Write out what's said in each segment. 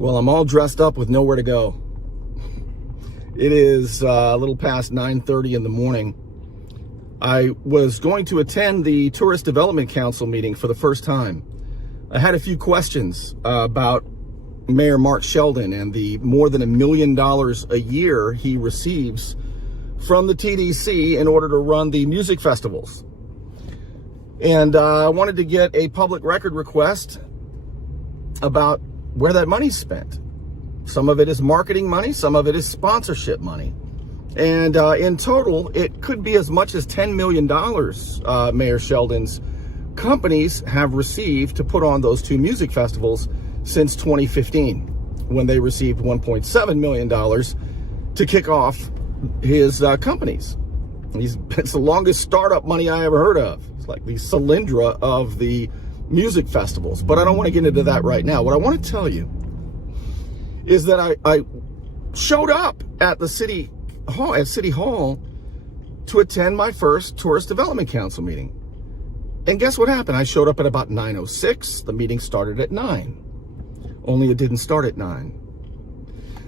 Well, I'm all dressed up with nowhere to go. It is a little past 9:30 in the morning. I was going to attend the Tourist Development Council meeting for the first time. I had a few questions about Mayor Mark Sheldon and the more than $1 million a year he receives from the TDC in order to run the music festivals. And I wanted to get a public record request about where that money's spent. Some of it is marketing money, some of it is sponsorship money. And in total, it could be as much as $10 million Mayor Sheldon's companies have received to put on those two music festivals since 2015, when they received $1.7 million to kick off his companies. It's the longest startup money I ever heard of. It's like the Solyndra of the music festivals, but I don't want to get into that right now. What I want to tell you is that I showed up at the City Hall to attend my first Tourist Development Council meeting. And guess what happened? I showed up at about 9:06. The meeting started at 9. Only it didn't start at 9.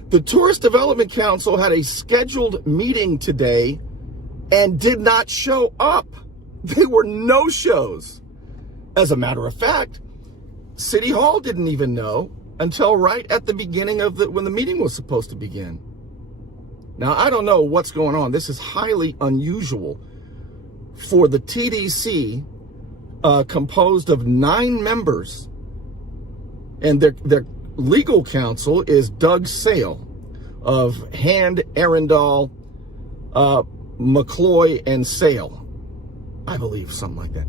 The Tourist Development Council had a scheduled meeting today and did not show up. They were no-shows. As a matter of fact, City Hall didn't even know until right at the beginning of when the meeting was supposed to begin. Now, I don't know what's going on. This is highly unusual for the TDC, composed of 9 members, and their legal counsel is Doug Sale of Hand, Arundel, McCloy, and Sale. I believe something like that.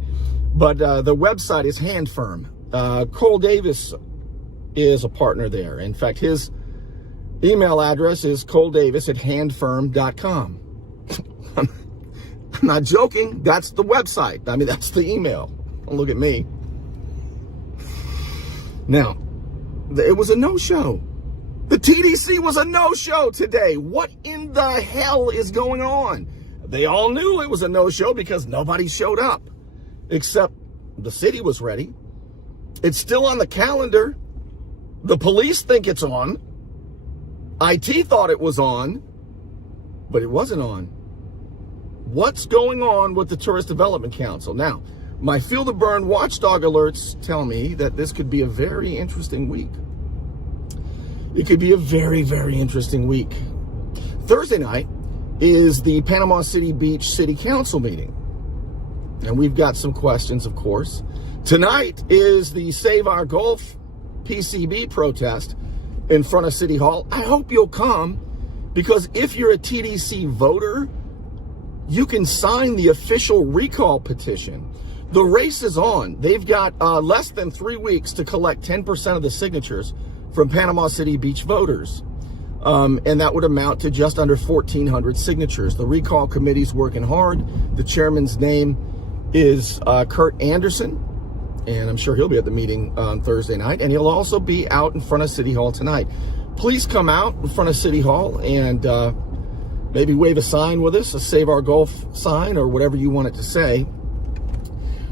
But the website is Hand Firm. Cole Davis is a partner there. In fact, his email address is coledavis@handfirm.com. I'm not joking. That's the website. I mean, that's the email. Don't look at me. Now, it was a no-show. The TDC was a no-show today. What in the hell is going on? They all knew it was a no-show because nobody showed up, except the city was ready. It's still on the calendar. The police think it's on. IT thought it was on, but it wasn't on. What's going on with the Tourist Development Council? Now, my Feel the Burn watchdog alerts tell me that this could be a very interesting week. It could be a very, very interesting week. Thursday night is the Panama City Beach City Council meeting. And we've got some questions, of course. Tonight is the Save Our Gulf PCB protest in front of City Hall. I hope you'll come, because if you're a TDC voter, you can sign the official recall petition. The race is on. They've got less than 3 weeks to collect 10% of the signatures from Panama City Beach voters. And that would amount to just under 1,400 signatures. The recall committee's working hard. The chairman's name is Kurt Anderson, and I'm sure he'll be at the meeting on Thursday night, and he'll also be out in front of City Hall tonight. Please come out in front of City Hall and maybe wave a sign with us, a Save Our Gulf sign, or whatever you want it to say.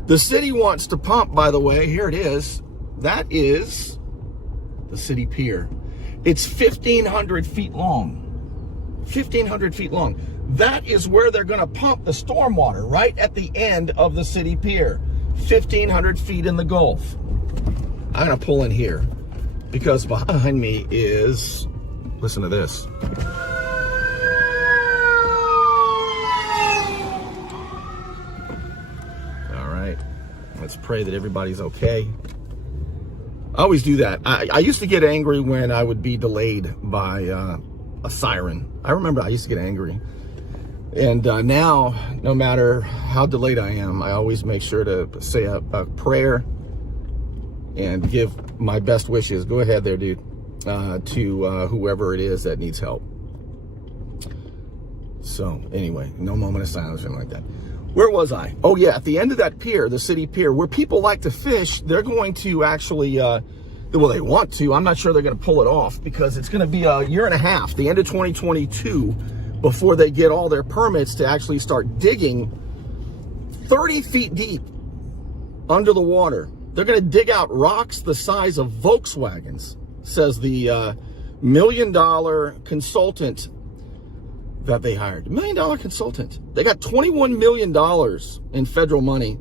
The city wants to pump, by the way, here it is. That is the city pier. It's 1,500 feet long. 1,500 feet long. That is where they're going to pump the stormwater, right at the end of the city pier. 1,500 feet in the Gulf. I'm going to pull in here because behind me is, listen to this. All right. Let's pray that everybody's okay. I always do that. I used to get angry when I would be delayed by a siren. I remember I used to get angry. And now, no matter how delayed I am, I always make sure to say a prayer and give my best wishes. Go ahead there, dude, to whoever it is that needs help. So anyway, no moment of silence or anything like that. Where was I? Oh yeah, at the end of that pier, the city pier, where people like to fish, they're going to actually, well, they want to. I'm not sure they're going to pull it off because it's going to be a year and a half, the end of 2022, before they get all their permits to actually start digging 30 feet deep under the water. They're going to dig out rocks the size of Volkswagens. says the $1 million consultant that they hired. $1 million consultant. They got $21 million in federal money.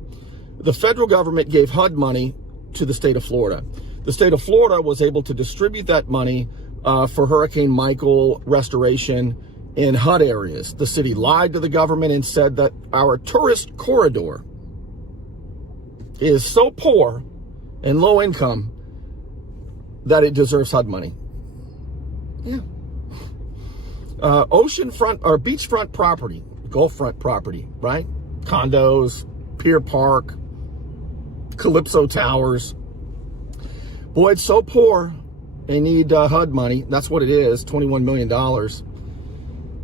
The federal government gave HUD money to the state of Florida. The state of Florida was able to distribute that money for Hurricane Michael restoration in HUD areas. The city lied to the government and said that our tourist corridor is so poor and low income that it deserves HUD money. Yeah. Oceanfront or beachfront property, Gulffront property, right? Condos, Pier Park, Calypso Towers. Boy, it's so poor. They need HUD money. That's what it is, $21 million.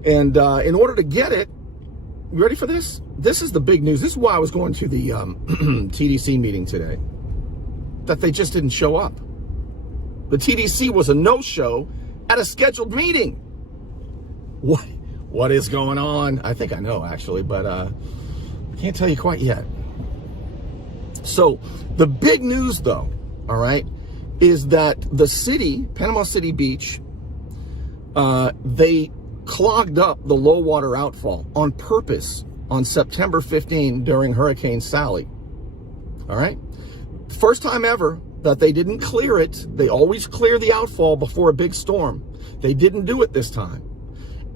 And in order to get it, you ready for this? This is the big news. This is why I was going to the TDC meeting today, that they just didn't show up. The TDC was a no-show at a scheduled meeting. What is going on? I think I know, actually, but I can't tell you quite yet. So the big news, though, all right, is that the city, Panama City Beach, they clogged up the low water outfall on purpose on September 15 during Hurricane Sally. All right? First time ever that they didn't clear it. They always clear the outfall before a big storm. They didn't do it this time.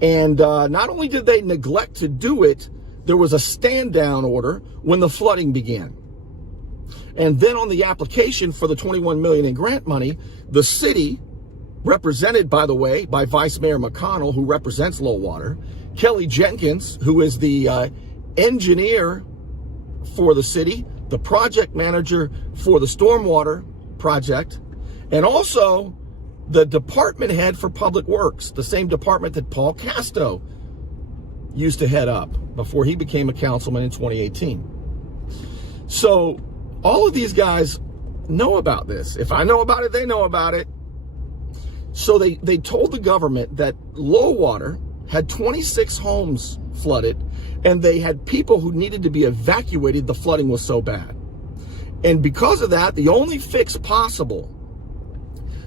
And not only did they neglect to do it, there was a stand down order when the flooding began. And then on the application for the $21 million in grant money, the city, represented, by the way, by Vice Mayor McConnell, who represents low water, Kelly Jenkins, who is the engineer for the city, the project manager for the stormwater project, and also the department head for public works, the same department that Paul Casto used to head up before he became a councilman in 2018. So all of these guys know about this. If I know about it, they know about it. So they told the government that low water had 26 homes flooded, and they had people who needed to be evacuated. The flooding was so bad. And because of that, the only fix possible,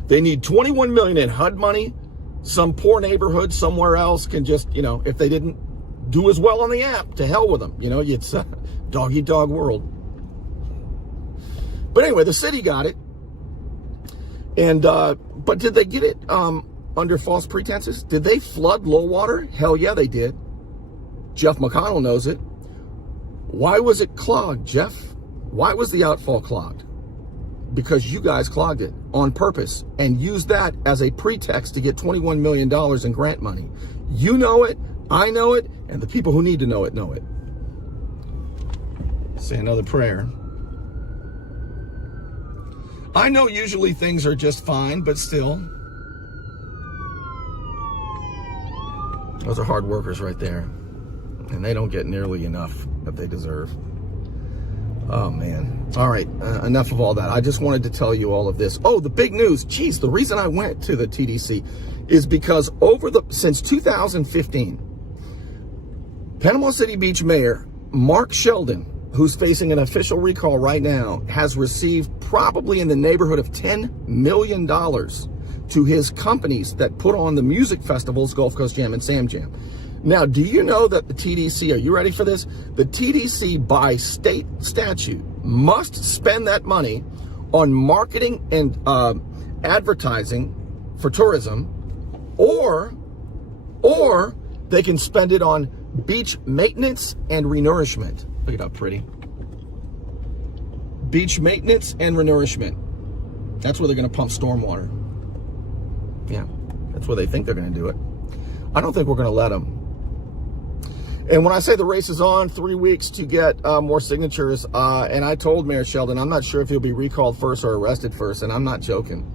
they need $21 million in HUD money. Some poor neighborhood somewhere else can just, if they didn't do as well on the app, to hell with them. It's a dog-eat-dog world. But anyway, the city got it. And but did they get it under false pretenses? Did they flood low water? Hell yeah, they did. Jeff McConnell knows it. Why was it clogged, Jeff? Why was the outfall clogged? Because you guys clogged it on purpose and used that as a pretext to get $21 million in grant money. You know it, I know it, and the people who need to know it know it. Say another prayer. I know usually things are just fine, but still. Those are hard workers right there. And they don't get nearly enough that they deserve. Oh, man. All right, enough of all that. I just wanted to tell you all of this. Oh, the big news. Geez, the reason I went to the TDC is because since 2015, Panama City Beach Mayor Mark Sheldon, who's facing an official recall right now, has received probably in the neighborhood of $10 million to his companies that put on the music festivals, Gulf Coast Jam and Sam Jam. Now, do you know that the TDC, are you ready for this? The TDC, by state statute, must spend that money on marketing and advertising for tourism, or they can spend it on beach maintenance and renourishment. Look at how pretty. Beach maintenance and renourishment. That's where they're going to pump stormwater. Yeah, that's where they think they're going to do it. I don't think we're going to let them. And when I say the race is on, 3 weeks to get more signatures, and I told Mayor Sheldon, I'm not sure if he'll be recalled first or arrested first, and I'm not joking.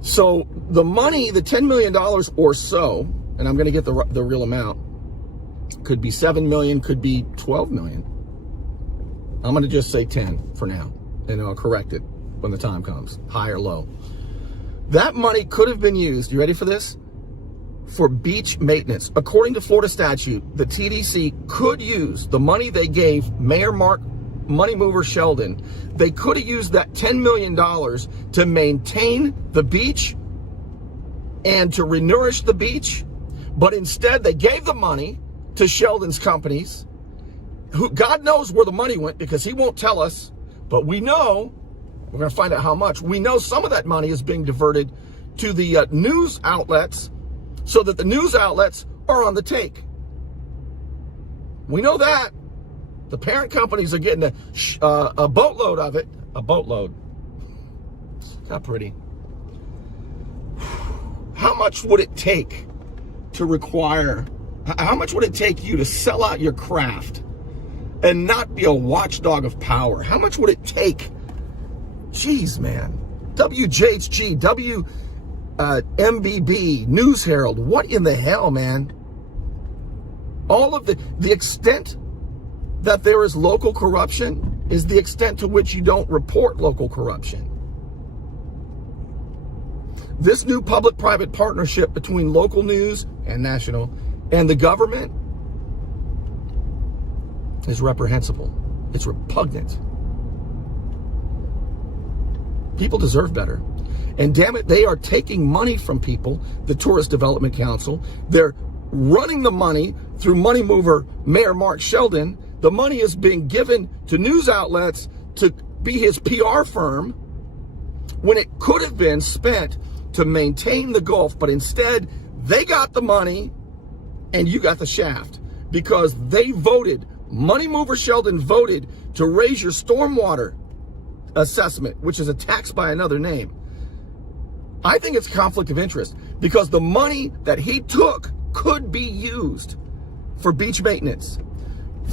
So the money, the $10 million or so, and I'm going to get the real amount, could be 7 million, could be 12 million. I'm going to just say 10 for now, and I'll correct it when the time comes, high or low. That money could have been used, you ready for this? For beach maintenance. According to Florida statute, the TDC could use the money they gave Mayor Mark money mover Sheldon, they could have used that $10 million to maintain the beach and to renourish the beach. But instead, they gave the money to Sheldon's companies, who God knows where the money went because he won't tell us. But we know, we're going to find out how much. We know some of that money is being diverted to the news outlets so that the news outlets are on the take. We know that. The parent companies are getting a boatload of it. A boatload. Not pretty. How much would it take to require, how much would it take you to sell out your craft and not be a watchdog of power? How much would it take? Jeez, man. WJHG, MBB, News Herald, what in the hell, man? All of the extent that there is local corruption is the extent to which you don't report local corruption. This new public-private partnership between local news and national and the government is reprehensible. It's repugnant. People deserve better. And damn it, they are taking money from people, the Tourist Development Council. They're running the money through money mover Mayor Mark Sheldon. The money is being given to news outlets to be his PR firm when it could have been spent to maintain the Gulf. But instead, they got the money and you got the shaft because they voted, money mover Sheldon voted to raise your stormwater assessment, which is a tax by another name. I think it's conflict of interest because the money that he took could be used for beach maintenance,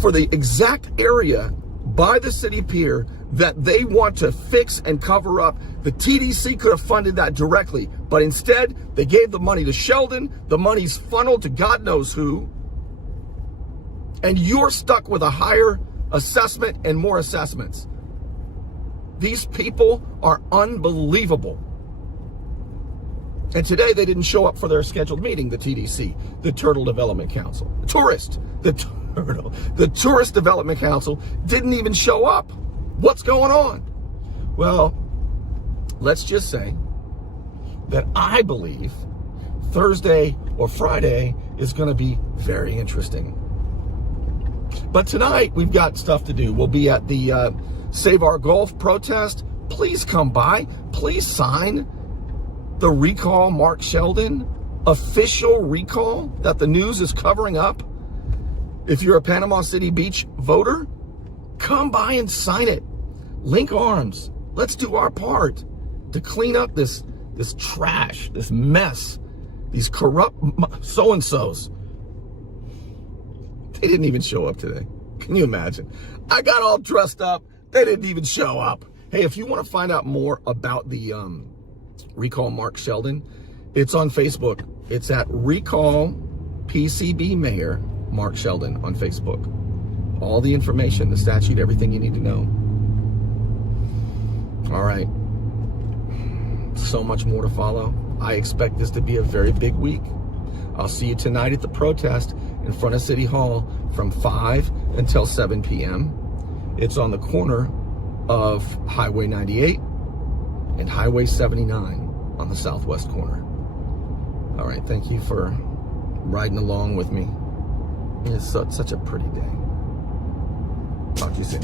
for the exact area by the city pier that they want to fix and cover up. The TDC could have funded that directly, but instead they gave the money to Sheldon. The money's funneled to God knows who. And you're stuck with a higher assessment and more assessments. These people are unbelievable. And today they didn't show up for their scheduled meeting, the TDC, the Turtle Development Council. The Tourist Development Council didn't even show up. What's going on? Well, let's just say that I believe Thursday or Friday is going to be very interesting. But tonight we've got stuff to do. We'll be at the Save Our Gulf protest. Please come by. Please sign the recall Mark Sheldon, official recall that the news is covering up. If you're a Panama City Beach voter, come by and sign it. Link arms. Let's do our part to clean up this trash, this mess, these corrupt so-and-sos. They didn't even show up today. Can you imagine? I got all dressed up. They didn't even show up. Hey, if you want to find out more about the Recall Mark Sheldon, it's on Facebook. It's at Recall PCB Mayor Mark Sheldon on Facebook. All the information, the statute, everything you need to know. All right. So much more to follow. I expect this to be a very big week. I'll see you tonight at the protest in front of City Hall from 5 until 7 p.m. It's on the corner of Highway 98 and Highway 79 on the southwest corner. All right, thank you for riding along with me. It's such a pretty day. Talk to you soon.